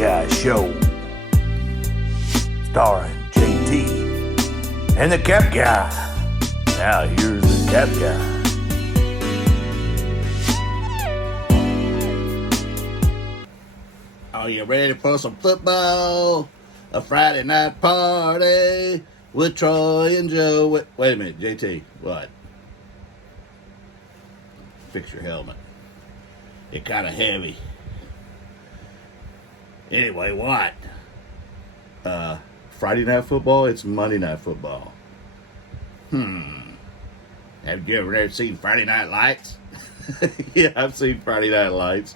TheCapGuy Show, starring JT and TheCapGuy. Now here's TheCapGuy. Are you ready for some football? A Friday night party with Troy and Joe. Wait a minute, JT. What? Fix your helmet. It's kind of heavy. Anyway, what? Friday night football? It's Monday night football. Have you ever seen Friday Night Lights? Yeah, I've seen Friday Night Lights.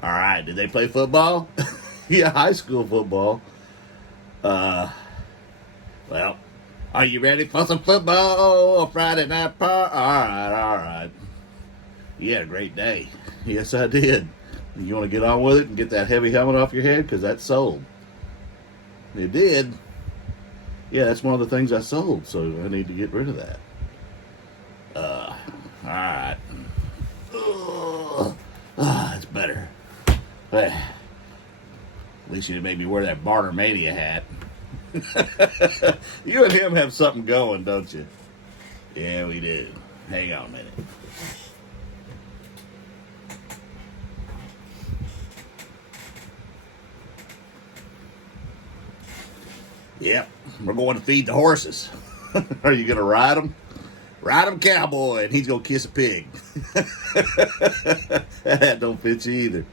All right, did they play football? Yeah, high school football. Well, are you ready for some football? A Friday night party? All right. You had a great day. Yes, I did. You want to get on with it and get that heavy helmet off your head? Because that's sold. It did. Yeah, that's one of the things I sold, so I need to get rid of that. All right. It's better. Well, at least you didn't make me wear that Barter Mania hat. You and him have something going, don't you? Yeah, we do. Hang on a minute. Yep, we're going to feed the horses. Are you going to ride them? Ride him, cowboy, and he's going to kiss a pig. That don't fit you either.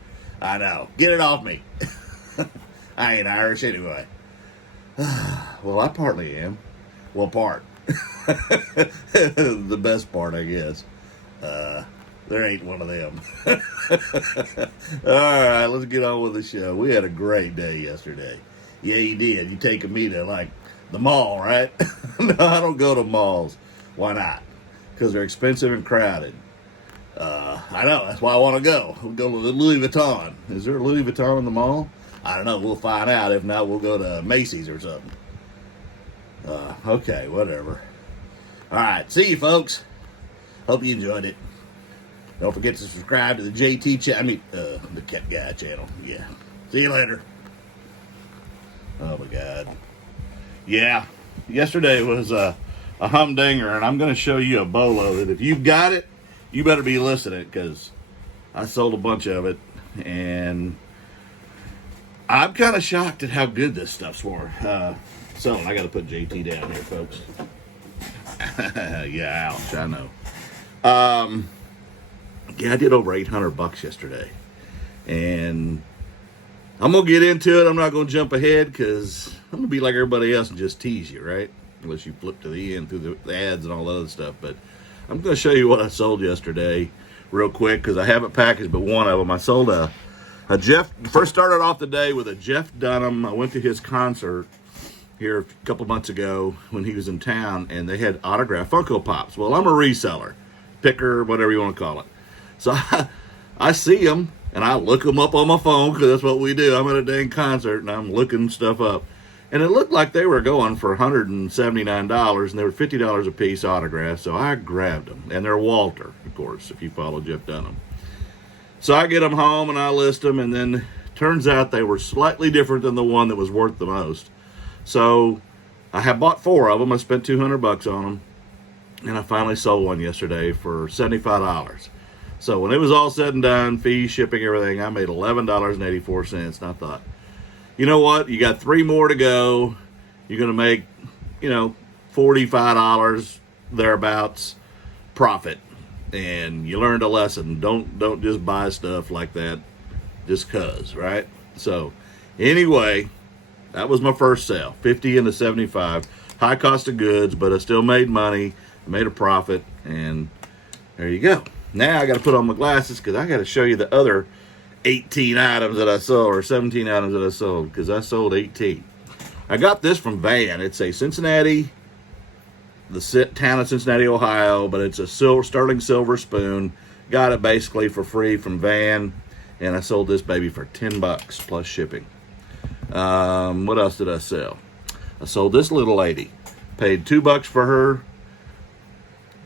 I know. Get it off me. I ain't Irish anyway. Well, I partly am. Well, part. The best part, I guess. There ain't one of them. All right, let's get on with the show. We had a great day yesterday. Yeah, you did. You taking me to, like, the mall, right? No, I don't go to malls. Why not? Because they're expensive and crowded. I know. That's why I want to go. We'll go to Louis Vuitton. Is there a Louis Vuitton in the mall? I don't know. We'll find out. If not, we'll go to Macy's or something. Okay, whatever. All right. See you, folks. Hope you enjoyed it. Don't forget to subscribe to the JT channel. The TheCapGuy channel. Yeah. See you later. Oh, my God. Yeah. Yesterday was a humdinger, and I'm going to show you a BOLO that if you've got it, you better be listening, because I sold a bunch of it, and I'm kind of shocked at how good this stuff's for. So I got to put JT down here, folks. Yeah, ouch, I know. Yeah, I did over $800 yesterday, and I'm going to get into it. I'm not going to jump ahead, because I'm going to be like everybody else and just tease you, right? Unless you flip to the end through the ads and all that other stuff. But I'm going to show you what I sold yesterday real quick, because I haven't packaged but one of them. I sold a Jeff, first started off the day with a Jeff Dunham. I went to his concert here a couple months ago when he was in town, and they had autographed Funko Pops. Well, I'm a reseller, picker, whatever you want to call it. So I see them, and I look them up on my phone, because that's what we do. I'm at a dang concert, and I'm looking stuff up. And it looked like they were going for $179, and they were $50 a piece autographed, so I grabbed them. And they're Walter, of course, if you follow Jeff Dunham. So I get them home, and I list them, and then turns out they were slightly different than the one that was worth the most. So I have bought 4 of them. I spent $200 on them, and I finally sold one yesterday for $75. So when it was all said and done, fees, shipping, everything, I made $11.84, and I thought, you know what? You got 3 more to go. You're going to make, $45 thereabouts profit. And you learned a lesson. Don't just buy stuff like that just 'cause, right? So anyway, that was my first sale. 50 into 75. High cost of goods, but I still made money, made a profit, and there you go. Now I got to put on my glasses, because I got to show you the other 18 items that I sold, or 17 items that I sold, because I sold 18. I got this from Van. It's a Cincinnati, the town of Cincinnati, Ohio, but it's a sterling silver spoon. Got it basically for free from Van, and I sold this baby for $10 plus shipping. What else did I sell? I sold this little lady. Paid $2 for her.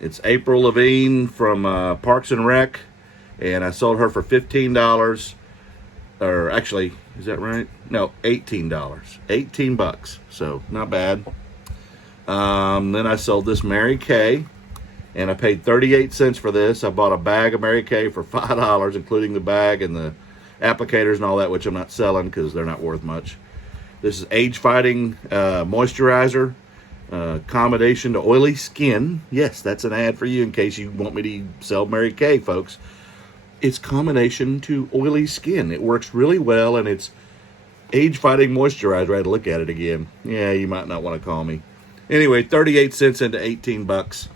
It's April Levine from Parks and Rec, and I sold her for $15. or actually, is that right? No, $18. 18 bucks. So not bad. Then I sold this Mary Kay, and I paid 38 cents for this. I bought a bag of Mary Kay for $5, including the bag and the applicators and all that, which I'm not selling because they're not worth much. This is age-fighting moisturizer, accommodation to oily skin. Yes, that's an ad for you in case you want me to sell Mary Kay, folks. It's combination to oily skin. It works really well, and it's age-fighting moisturizer. I had to look at it again. Yeah, you might not want to call me. Anyway, 38 cents into 18 bucks.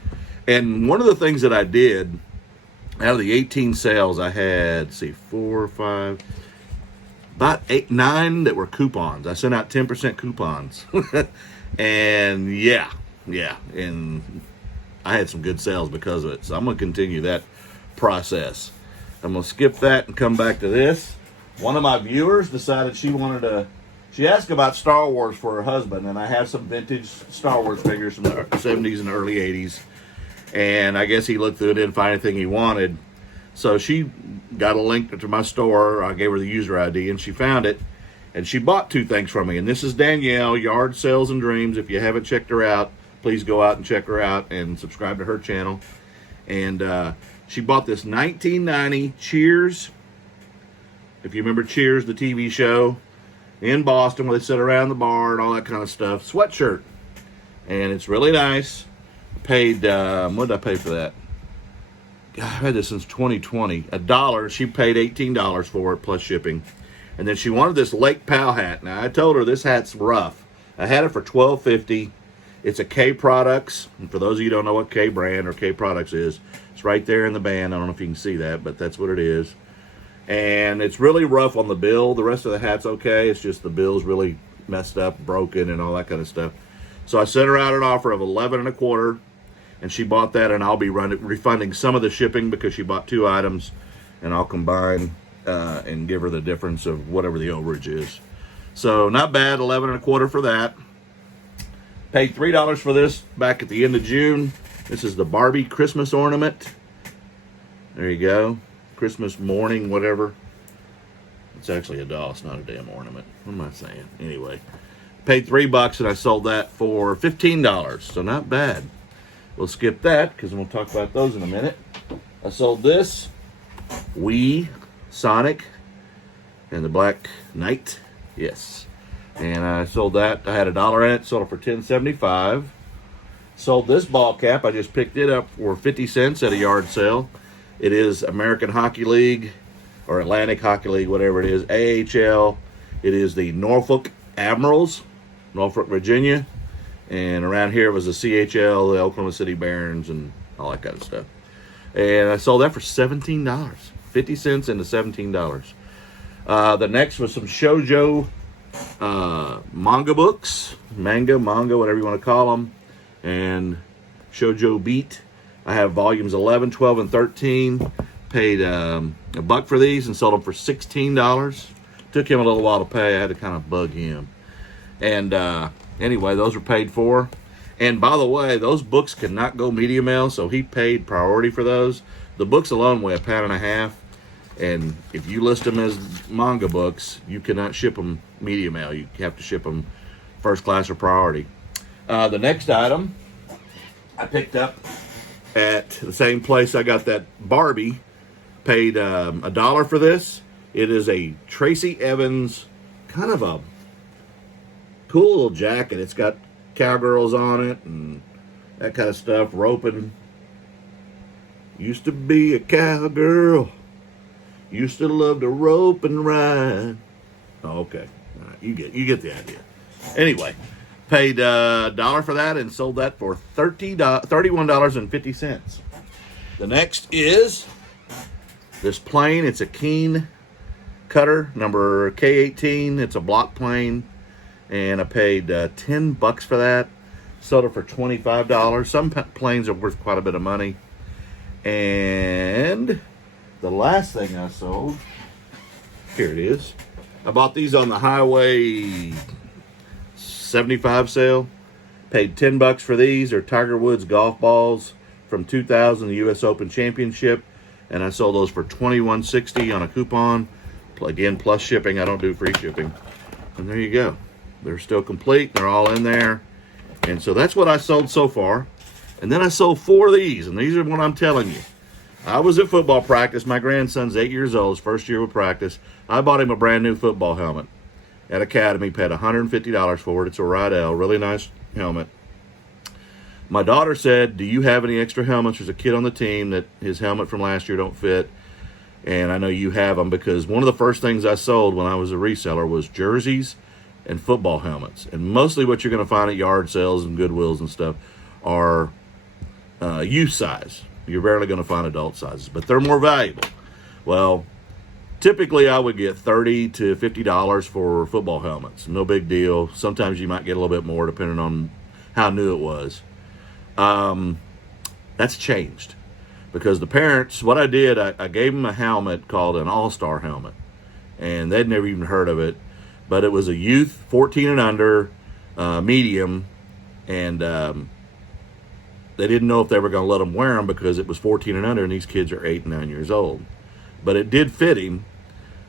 And one of the things that I did, out of the 18 sales, I had, let's see, 4, 5, about 8, 9 that were coupons. I sent out 10% coupons. And yeah. And I had some good sales because of it. So I'm going to continue that process. I'm going to skip that and come back to this. One of my viewers decided she asked about Star Wars for her husband, and I have some vintage Star Wars figures from the 70s and early 80s. And I guess he looked through it, didn't find anything he wanted. So she got a link to my store. I gave her the user ID, and she found it. And she bought 2 things from me. And this is Danielle, Yard Sales and Dreams. If you haven't checked her out, please go out and check her out and subscribe to her channel. And she bought this 1990 Cheers. If you remember Cheers, the TV show in Boston where they sit around the bar and all that kind of stuff. Sweatshirt. And it's really nice. Paid, what did I pay for that? God, I've had this since 2020. $1. She paid $18 for it plus shipping. And then she wanted this Lake Powell hat. Now, I told her this hat's rough. I had it for $12.50. It's a K Products. And for those of you who don't know what K brand or K Products is, it's right there in the band. I don't know if you can see that, but that's what it is. And it's really rough on the bill. The rest of the hat's okay. It's just the bill's really messed up, broken, and all that kind of stuff. So I sent her out an offer of $11.25, and she bought that, and I'll be refunding some of the shipping because she bought 2 items, and I'll combine and give her the difference of whatever the overage is. So not bad, $11.25 for that. Paid $3 for this back at the end of June. This is the Barbie Christmas ornament. There you go. Christmas morning, whatever. It's actually a doll. It's not a damn ornament. What am I saying? Anyway, paid $3 and I sold that for $15. So not bad. We'll skip that because we'll talk about those in a minute. I sold this Wii Sonic and the Black Knight. Yes. And I sold that. I had $1 in it. Sold it for $10.75. Sold this ball cap. I just picked it up for 50 cents at a yard sale. It is American Hockey League or Atlantic Hockey League, whatever it is, AHL. It is the Norfolk Admirals, Norfolk, Virginia. And around here was the CHL, the Oklahoma City Barons, and all that kind of stuff. And I sold that for $17. 50 cents into $17. The next was some shoujo manga books. Manga, whatever you want to call them. And shoujo beat. I have volumes 11, 12, and 13. Paid $1 for these and sold them for $16. Took him a little while to pay. I had to kind of bug him. And anyway, those were paid for. And by the way, those books cannot go media mail, so he paid priority for those. The books alone weigh 1.5 pounds. And if you list them as manga books, you cannot ship them media mail. You have to ship them first class or priority. The next item I picked up at the same place I got that Barbie. Paid $1 for this. It is a Tracy Evans, kind of a cool little jacket. It's got cowgirls on it and that kind of stuff. Roping. Used to be a cowgirl. Used to love to rope and ride. Oh, okay. All right. You get the idea. Anyway, paid $1 for that and sold that for $31.50. The next is this plane. It's a Keen cutter, number K18. It's a block plane. And I paid $10 for that. Sold it for $25. Some planes are worth quite a bit of money. And the last thing I sold, here it is. I bought these on the Highway 75 sale. Paid $10 for these. They're Tiger Woods golf balls from 2000, the U.S. Open Championship. And I sold those for $21.60 on a coupon, Again, plus shipping. I don't do free shipping. And there you go. They're still complete. They're all in there. And so that's what I sold so far. And then I sold 4 of these, and these are what I'm telling you. I was at football practice. My grandson's 8 years old, his first year of practice. I bought him a brand new football helmet at Academy, paid $150 for it. It's a Rydell, really nice helmet. My daughter said, do you have any extra helmets? There's a kid on the team that his helmet from last year don't fit. And I know you have them, because one of the first things I sold when I was a reseller was jerseys and football helmets. And mostly what you're going to find at yard sales and Goodwills and stuff are youth size. You're rarely going to find adult sizes, but they're more valuable. Well, typically I would get $30 to $50 for football helmets. No big deal. Sometimes you might get a little bit more depending on how new it was. That's changed, because the parents, what I did, I gave them a helmet called an All-Star helmet, and they'd never even heard of it, but it was a youth 14 and under, medium, and they didn't know if they were going to let them wear them because it was 14 and under, and these kids are 8 and 9 years old. But it did fit him,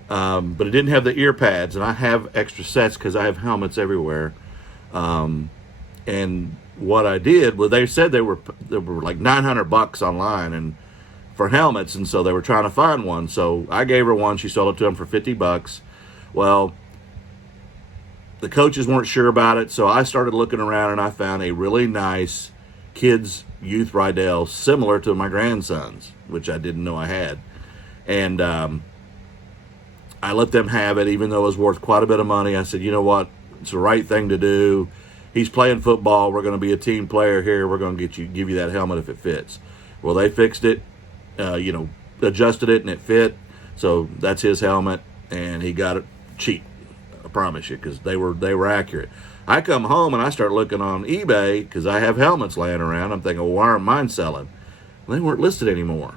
but it didn't have the ear pads, and I have extra sets because I have helmets everywhere. And what I did was, they said they were like $900 online and for helmets, and so they were trying to find one. So I gave her one. She sold it to them for $50. Well, the coaches weren't sure about it, so I started looking around, and I found a really nice kids youth Rydell similar to my grandson's, which I didn't know I had. And I let them have it, even though it was worth quite a bit of money. I said, you know what, it's the right thing to do. He's playing football. We're going to be a team player here. We're going to give you that helmet if it fits. Well, they fixed it, adjusted it, and it fit. So that's his helmet, and he got it cheap. I promise you, because they were accurate. I come home and I start looking on eBay because I have helmets laying around. I'm thinking, well, why aren't mine selling? They weren't listed anymore.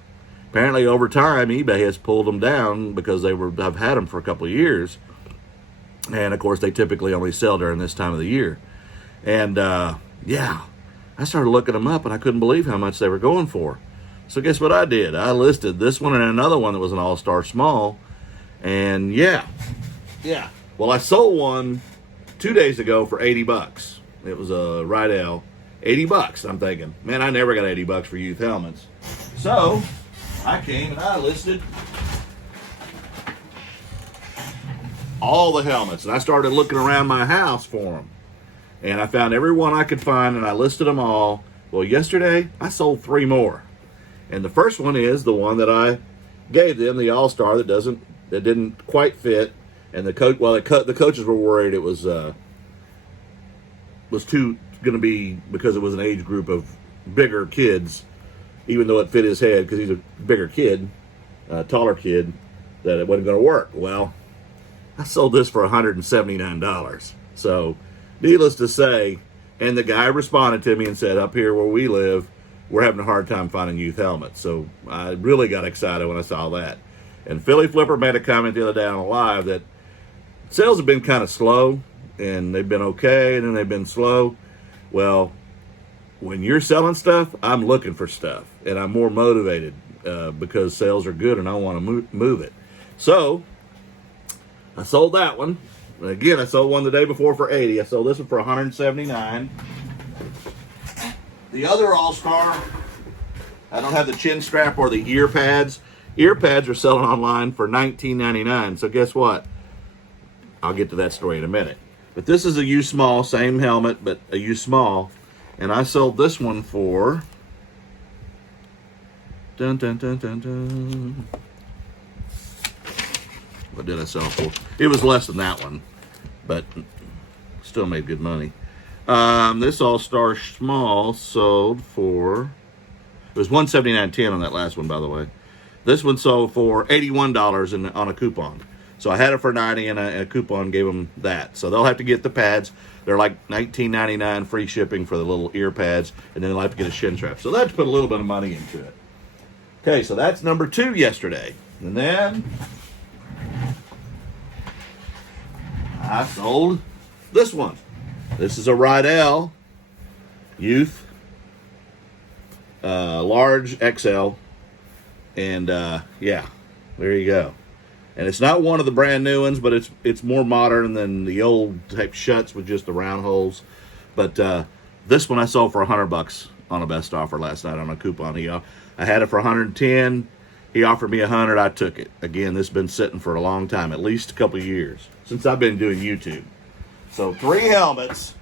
Apparently, over time, eBay has pulled them down because I've had them for a couple of years. And, of course, they typically only sell during this time of the year. And, I started looking them up, and I couldn't believe how much they were going for. So guess what I did? I listed this one and another one that was an All-Star small. And, well, I sold one 2 days ago for $80. It was a Rydell, $80. I'm thinking, man, I never got $80 for youth helmets. So I came and I listed all the helmets, and I started looking around my house for them, and I found every one I could find, and I listed them all. Well, yesterday I sold 3 more, and the first one is the one that I gave them, the All-Star that didn't quite fit. And the coaches were worried it was too going to be, because it was an age group of bigger kids, even though it fit his head because he's a bigger kid, taller kid, that it wasn't going to work. Well, I sold this for $179. So, needless to say, and the guy responded to me and said, up here where we live, we're having a hard time finding youth helmets. So I really got excited when I saw that. And Philly Flipper made a comment the other day on a live that sales have been kind of slow, and they've been okay, and then they've been slow. Well, when you're selling stuff, I'm looking for stuff, and I'm more motivated because sales are good, and I want to move it. So I sold that one. And again, I sold one the day before for $80. I sold this one for $179. The other All-Star, I don't have the chin strap or the ear pads. Ear pads are selling online for $19.99. So guess what? I'll get to that story in a minute. But this is a U small, same helmet, but a U small. And I sold this one for... Dun, dun, dun, dun, dun. What did I sell for? It was less than that one, but still made good money. This All-Star small sold for... It was $179.10 on that last one, by the way. This one sold for $81 on a coupon. So I had it for $90, and a coupon gave them that. So they'll have to get the pads. They're like $19.99 free shipping for the little ear pads, and then they'll have to get a shin strap. So that's put a little bit of money into it. Okay, so that's number 2 yesterday. And then I sold this one. This is a Rydell Youth large XL. And, there you go. And it's not one of the brand new ones, but it's more modern than the old type shuts with just the round holes. But this one I sold for $100 on a best offer last night on a coupon. I had it for 110. He offered me 100. I took it. Again, this has been sitting for a long time, at least a couple of years since I've been doing YouTube. So 3 helmets.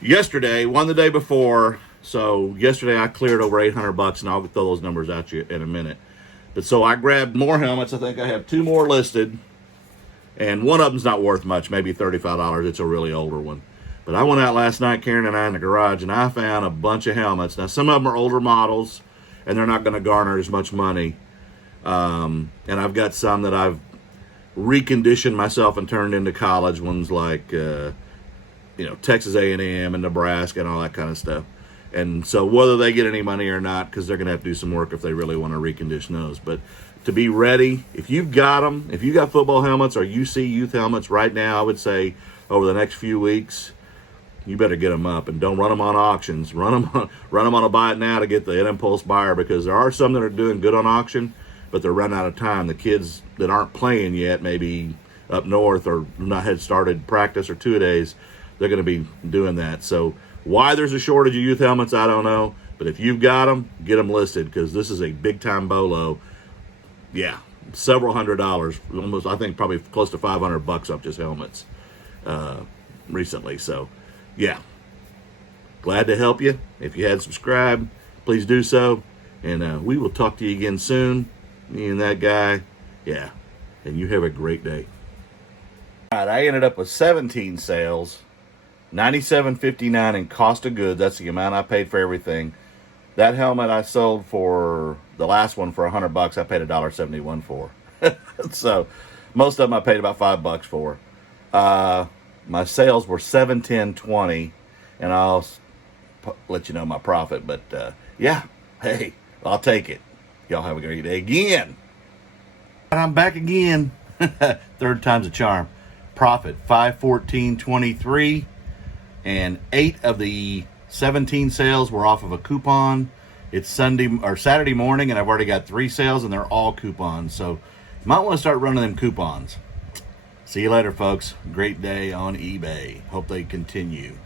Yesterday, one the day before. So yesterday I cleared over $800, and I'll throw those numbers at you in a minute. But so I grabbed more helmets. I think I have 2 more listed, and one of them's not worth much, maybe $35. It's a really older one. But I went out last night, Karen and I, in the garage, and I found a bunch of helmets. Now, some of them are older models, and they're not going to garner as much money. And I've got some that I've reconditioned myself and turned into college ones, like Texas A&M and Nebraska and all that kind of stuff. And so whether they get any money or not, because they're going to have to do some work if they really want to recondition those. But to be ready, if you've got them, if you got football helmets or UC youth helmets right now, I would say over the next few weeks, you better get them up, and don't run them on auctions. Run them on a buy it now to get the impulse buyer, because there are some that are doing good on auction, but they're running out of time. The kids that aren't playing yet, maybe up north or not had started practice or 2 days, they're going to be doing that. So why there's a shortage of youth helmets, I don't know. But if you've got them, get them listed, because this is a big-time BOLO. Yeah, several $100s, almost, I think probably close to $500 up just helmets recently. So, yeah, glad to help you. If you hadn't subscribed, please do so. And we will talk to you again soon. Me and that guy. Yeah, and you have a great day. All right, I ended up with 17 sales. $97.59 in cost of goods. That's the amount I paid for everything. That helmet I sold for the last one for $100. I paid $1.71 for. So most of them I paid about $5 for. My sales were $710.20, and I'll let you know my profit. But yeah, hey, I'll take it. Y'all have a great day again. I'm back again. Third time's a charm. Profit $514.23. And 8 of the 17 sales were off of a coupon. It's Saturday morning, and I've already got 3 sales, and they're all coupons. So you might want to start running them coupons. See you later, folks. Great day on eBay. Hope they continue.